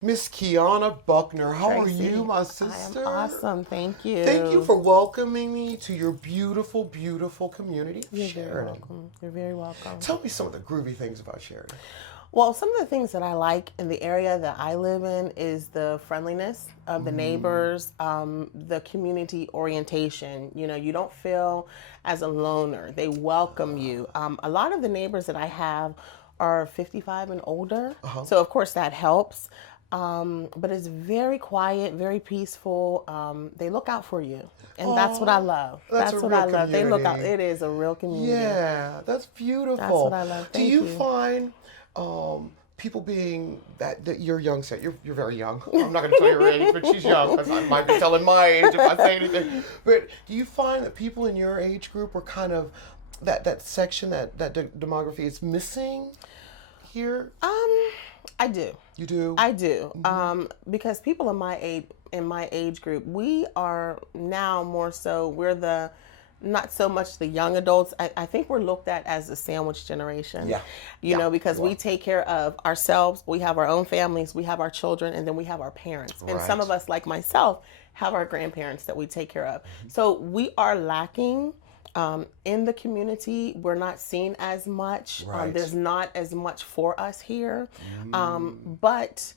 Miss Qiana Buckner, how are Tracy, you, my I am sister? awesome. Thank you. Thank you for welcoming me to your beautiful, beautiful community of You're very Sheraden. welcome. You're very welcome. Tell me some of the groovy things about Sheraden. Well, some of the things that I like in the area that I live in is the friendliness of the neighbors, the community orientation. You know, you don't feel as a loner. They welcome you. A lot of the neighbors that I have are 55 and older. So, of course, that helps. But it's very quiet, very peaceful. They look out for you. And that's what I love. That's That's a what real I love. They look out. community. It is a real community. Yeah, that's beautiful. That's what I love. Do Thank you you. find people being that you're young, set you're very young. I'm not going to tell your age, but she's young. 'Cause I might be telling my age if I say anything. But do you find that people in your age group are kind of that section that demography is missing here? I do. You do? I do. Because people in my age group, we are now more so we're the not so much the young adults. I think we're looked at as the sandwich generation. Yeah. You know, because we take care of ourselves, we have our own families, we have our children, and then we have our parents. And some Right. of us, like myself, have our grandparents that we take care of. So we are lacking in the community. We're not seen as much. Right. There's not as much for us here. But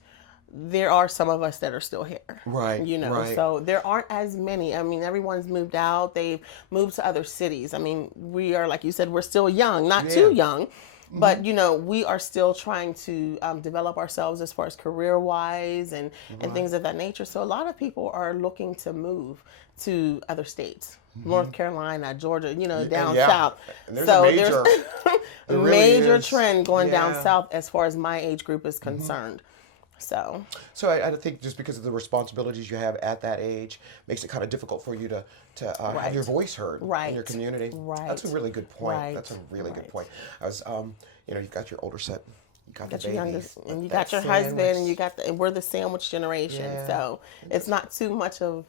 there are some of us that are still here. Right, You know, right. so there aren't as many. I mean, everyone's moved out. They've moved to other cities. I mean, we are, like you said, we're still young, not too young. But, you know, we are still trying to develop ourselves as far as career-wise and things of that nature. So a lot of people are looking to move to other states. North Carolina, Georgia, you know, down yeah. south. And there's so a major- there's a really major is. trend going down Yeah. south as far as my age group is concerned. So So I think just because of the responsibilities you have at that age makes it kind of difficult for you to have your voice heard in your community. Right. That's a really good point. Right. That's a really good Right. point. I was, you know, you've got your older set, you got the got your babies, youngest, and you that got your husband, and sandwich. you got the. We're the sandwich generation, Yeah. so it's not too much of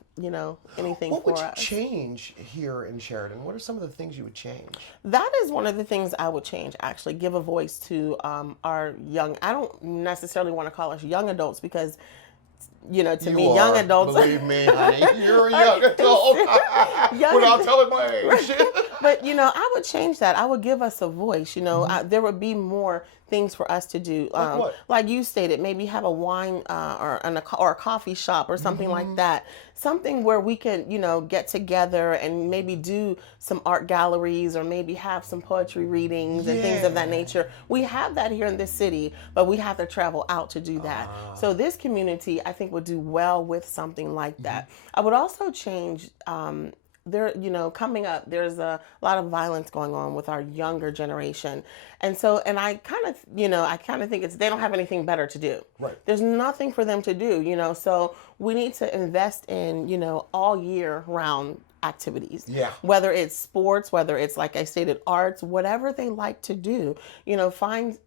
anything What for would you us. change here in Sheraden? What are some of the things you would change? That is one of the things I would change. Actually, give a voice to our young. I don't necessarily want to call us young adults because, to You me, are, young adults. believe me, honey, you're a young adult without telling my age. But I would change that. I would give us a voice. There would be more things for us to do. what? Like you stated, maybe have a wine or a coffee shop or something like that. Something where we can, get together and maybe do some art galleries or maybe have some poetry readings and things of that nature. We have that here in this city, but we have to travel out to do that. So this community, I think, would do well with something like that. I would also change. Coming up, there's a lot of violence going on with our younger generation. And I kind of think they don't have anything better to do. Right. There's nothing for them to do, so we need to invest in, all year round activities. Yeah. Whether it's sports, whether it's, like I stated, arts, whatever they like to do, find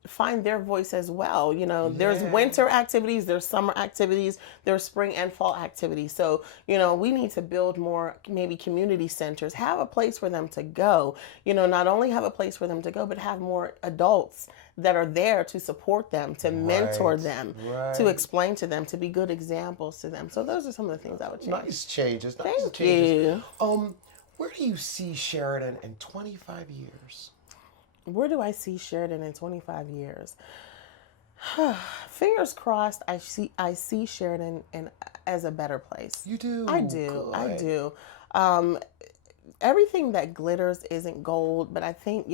their voice as well. There's winter activities, there's summer activities, there's spring and fall activities. So, we need to build more maybe community centers, have a place for them to go, not only have a place for them to go, but have more adults that are there to support them, to mentor them, to explain to them, to be good examples to them. So those are some of the things I would change. Nice changes. Nice Thank changes. you. Where do you see Sheraden in 25 years? Where do I see Sheraden in 25 years? Fingers crossed. I see Sheraden as a better place. You do. I do. Good. I do. Everything that glitters isn't gold, but I think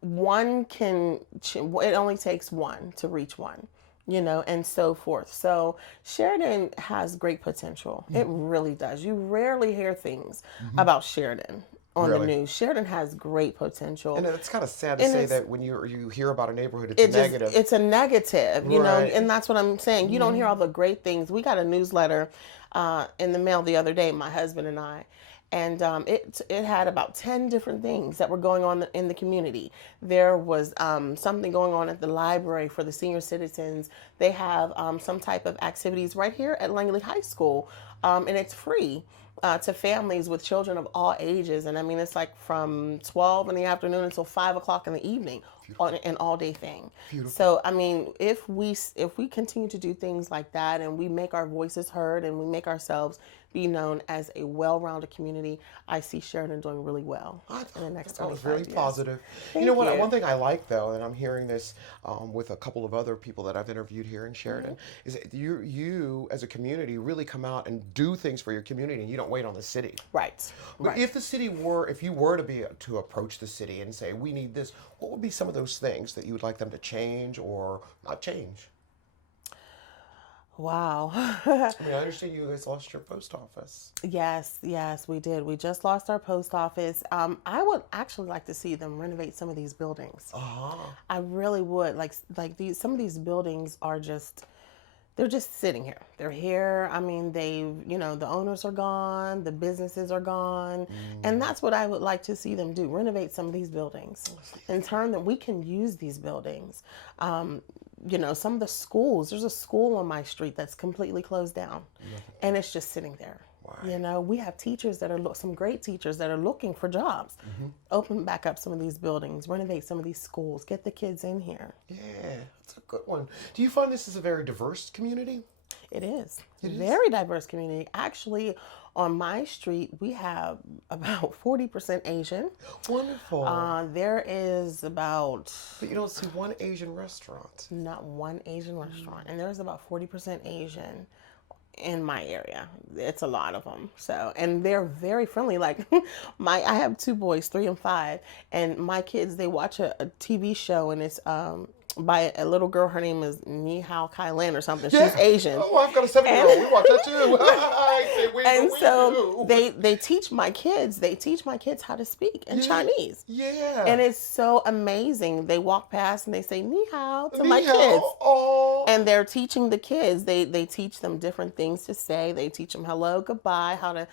one can. It only takes one to reach one. And so forth. So Sheraden has great potential. It really does. You rarely hear things about Sheraden on the news. Sheraden has great potential. And it's kind of sad to say that when you hear about a neighborhood, it's a negative. It's a negative, Right. and that's what I'm saying. You don't hear all the great things. We got a newsletter in the mail the other day, my husband and I. And it had about 10 different things that were going on in the community. There was something going on at the library for the senior citizens. They have some type of activities right here at Langley High School, and it's free. to families with children of all ages. And I mean, it's like from 12 in the afternoon until 5 o'clock in the evening on an all-day thing. Beautiful. So, I mean, if we continue to do things like that and we make our voices heard and we make ourselves be known as a well-rounded community, I see Sheraden doing really well in the next 25 years. That was really positive. Thank You know what? you. One thing I like, though, and I'm hearing this with a couple of other people that I've interviewed here in Sheraden, is that you as a community really come out and do things for your community, and you don't wait on the city. Right. But if the city if you were to approach the city and say, we need this, what would be some of those things that you would like them to change or not change? Wow. I mean, I understand you guys lost your post office. Yes, we did. We just lost our post office. I would actually like to see them renovate some of these buildings. I really would. Some of these buildings are they're just sitting here. They're here. I mean, the owners are gone, the businesses are gone. And that's what I would like to see them do, renovate some of these buildings and turn them, we can use these buildings. Some of the schools, there's a school on my street that's completely closed down and it's just sitting there. Wow. We have teachers some great teachers that are looking for jobs. Open back up some of these buildings, renovate some of these schools, get the kids in here. Yeah, that's a good one. Do you find this is a very diverse community? It is. Very diverse community. Actually, on my street, we have about 40% Asian. Wonderful. There is about... But you don't see one Asian restaurant. Not one Asian restaurant. And there's about 40% Asian in my area. It's a lot of them. So, and they're very friendly. Like I have 2 boys, 3 and 5, and my kids, they watch a TV show and it's by a little girl. Her name is Ni Hao Kai Lan or something. Yeah. She's Asian. Oh, I've got a 7-year-old. We watch that too. And so they teach my kids how to speak in Chinese. Yeah. And it's so amazing. They walk past and they say ni hao to Ni my hao. kids. Oh. And they're teaching the kids. They teach them different things to say. They teach them hello, goodbye, how to,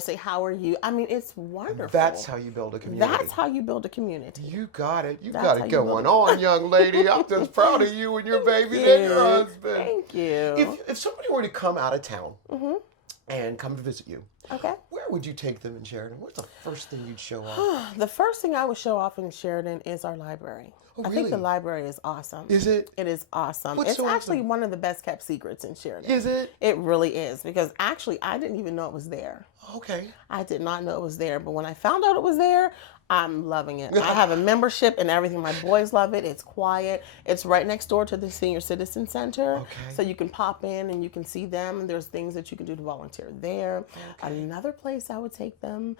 say how are you. I mean, it's wonderful. That's how you build a community. That's how you build a community. You got it. You That's got how it you going on, young lady. I'm just proud of you and your baby and your husband. Thank you. If somebody were to come out of town and come to visit you, okay, where would you take them in Sheraden? What's the first thing you'd show off? The first thing I would show off in Sheraden is our library. Oh, I really? think the library is awesome. Is it? It is awesome. What's It's so actually awesome? one of the best kept secrets in Sheraden. Is it? It really is, because actually I didn't even know it was there. Okay. I did not know it was there, but when I found out it was there, I'm loving it. I have a membership and everything. My boys love it. It's quiet. It's right next door to the Senior Citizen Center. Okay. So you can pop in and you can see them. There's things that you can do to volunteer there. Okay. Another place I would take them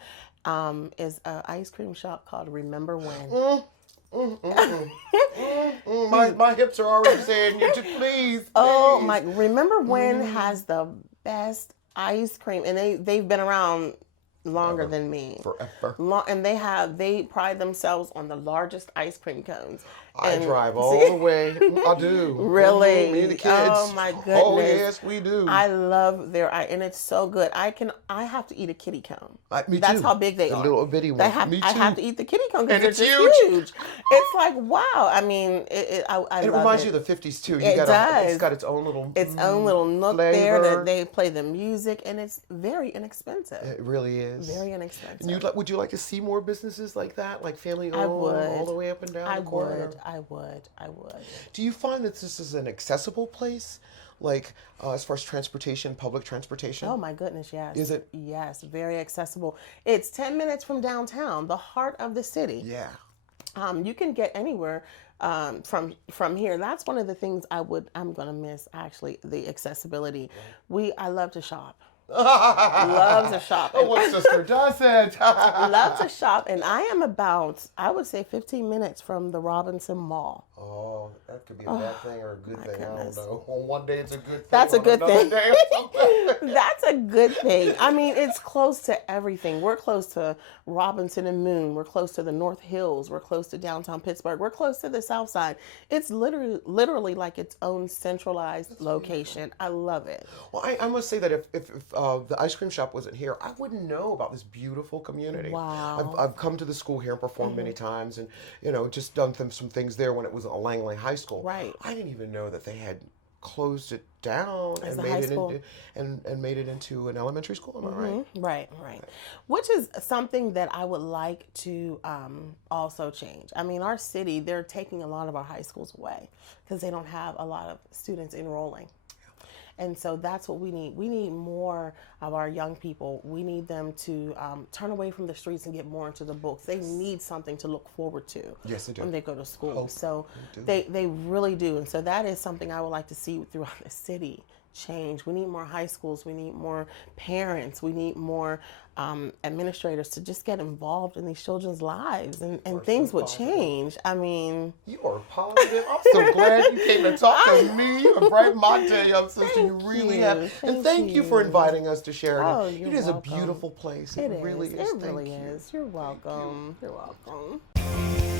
is an ice cream shop called Remember When. My hips are already saying, you just please. Oh, my! Remember When has the best ice cream, and they've been around longer than me. Forever. And they pride themselves on the largest ice cream cones. I drive all the way. I do. Really? Me and the kids. Oh my goodness. Oh yes, we do. I love and it's so good. I have to eat a kitty cone. Me too. That's how big they are. A little bitty one. Me too. I have to eat the kitty cone because And they're it's just huge. huge. It's like, wow. I mean, I It love reminds it. you of the 50s too. It does. It's got its own little nook flavor. there that they play the music, and it's very inexpensive. It really is. Very inexpensive. And would you like to see more businesses like that, like family owned, I would. all the way up and down the corridor? I would. Do you find that this is an accessible place, like as far as transportation, public transportation? Oh my goodness, yes. Is it? Yes, very accessible. It's 10 minutes from downtown, the heart of the city. Yeah. You can get anywhere from here. That's one of the things I'm going to miss, actually, the accessibility. I love to shop. Love to shop. Oh, what sister doesn't? Love to shop, and I am about, I would say, 15 minutes from the Robinson Mall. Oh, that could be a bad thing or a good thing. Goodness. I don't know. On one day it's a good thing. That's a on good another thing. day it's something. That's a good thing. I mean, it's close to everything. We're close to Robinson and Moon. We're close to the North Hills. We're close to downtown Pittsburgh. We're close to the South Side. It's literally like its own centralized location. I love it. Well, I must say that if the ice cream shop wasn't here, I wouldn't know about this beautiful community. Wow. I've come to the school here and performed many times, and just done some things there when it was at Langley High School. Right. I didn't even know that they had closed it down As and a high made it school. into and made it into an elementary school. Am I right? Right. Which is something that I would like to also change. I mean, our city, they're taking a lot of our high schools away because they don't have a lot of students enrolling. And so that's what we need. We need more of our young people. We need them to turn away from the streets and get more into the books. They need something to look forward to Yes, they do. when they go to school. Hope. So They they really do. And so that is something I would like to see throughout the city change. We need more high schools. We need more parents. We need more administrators to just get involved in these children's lives, and things would change. I mean, You are positive. I'm so glad you came to talk to me. You brighten my day up, sister. You really have. And thank you for inviting us to Sheraden. Oh, it you're is welcome. a beautiful place. It really is. It Thank really you. is. You're welcome. You're welcome.